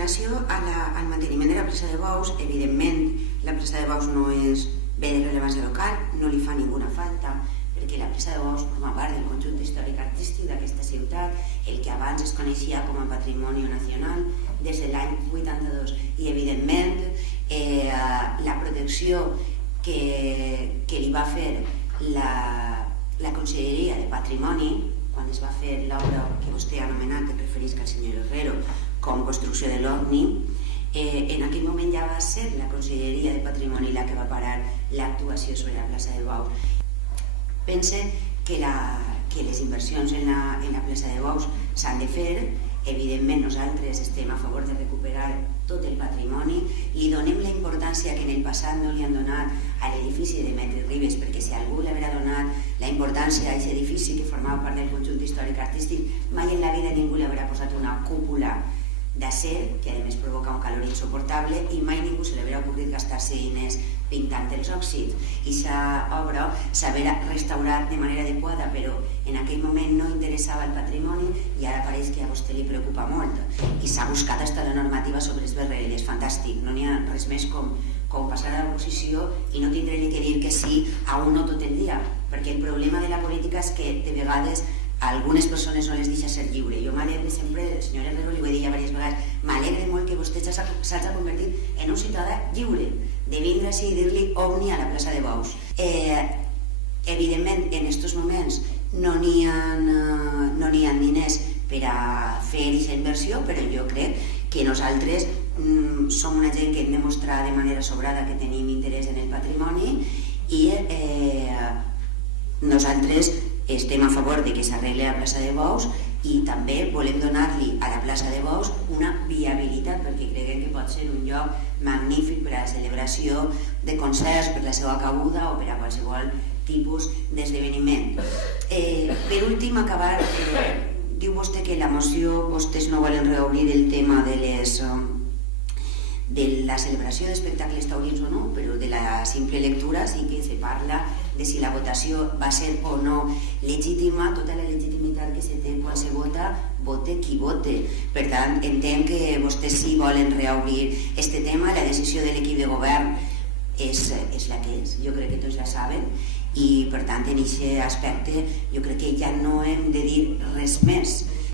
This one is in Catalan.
En relació al manteniment de la plaça de Bous, evidentment la plaça de Bous no és bé de rellevància local, no li fa ninguna falta, perquè la plaça de Bous forma part del conjunt històric-artístic d'aquesta ciutat, el que abans es coneixia com a patrimoni nacional des de l'any 82, i evidentment la protecció que li va fer la Conselleria de Patrimoni quan es va fer l'obra que vostè ha anomenat, que es referisca al senyor Herrero, com construcció de l'OVNI, en aquell moment ja va ser la Conselleria de Patrimoni la que va parar l'actuació sobre la plaça de Bous. Pense que les inversions en la plaça de Bous s'han de fer. Evidentment nosaltres estem a favor de recuperar tot el patrimoni, li donem la importància que en el passat no li han donat a l'edifici de Metri Ribes, perquè si algú li haurà donat la importància a aquest edifici que formava part del conjunt històric-artístic, mai en la vida ningú li haurà posat una cúpula d'acer, que a més provoca un calor insuportable, i mai ningú se li haurà ocorrit gastar-se diners pintant els òxids. I aquesta obra s'haurà restaurat de manera adequada, però en aquell moment no interessava el patrimoni i ara pareix que a vostè li preocupa molt. I s'ha buscat fins la normativa sobre els BRL, és fantàstic, no n'hi ha res més com passar a l'oposició i no tindre-li que dir que sí a un no tot el dia, perquè el problema de la política és que de vegades a algunes persones no les deixa ser lliure. Jo m'alegre sempre, el senyor Herrero li ho he dit ja diverses vegades, m'alegre molt que vostè s'hagi convertit en un ciutadà lliure, de vindre així i dir-li ovni a la plaça de Bous. Evidentment, en aquests moments no n'hi ha diners per a fer aquesta inversió, però jo crec que nosaltres som una gent que hem de mostrar de manera sobrada que tenim interès en el patrimoni i nosaltres estem a favor de que s'arregli la plaça de Bous i també volem donar-li a la plaça de Bous una viabilitat, perquè creiem que pot ser un lloc magnífic per a la celebració de concerts, per la seva cabuda o per a qualsevol tipus d'esdeveniment. Per últim, acabar, diu vostè que la moció vostès no volen reobrir el tema de la celebració d'espectacles taurins o no, però de la simple lectura sí que se parla de si la votació va ser o no legítima, tota la legitimitat que se té quan se vota, vote qui vote. Per tant, entenc que vostès sí volen reobrir aquest tema, la decisió de l'equip de govern és la que és, jo crec que tots la saben, i per tant en aquest aspecte jo crec que ja no hem de dir res més.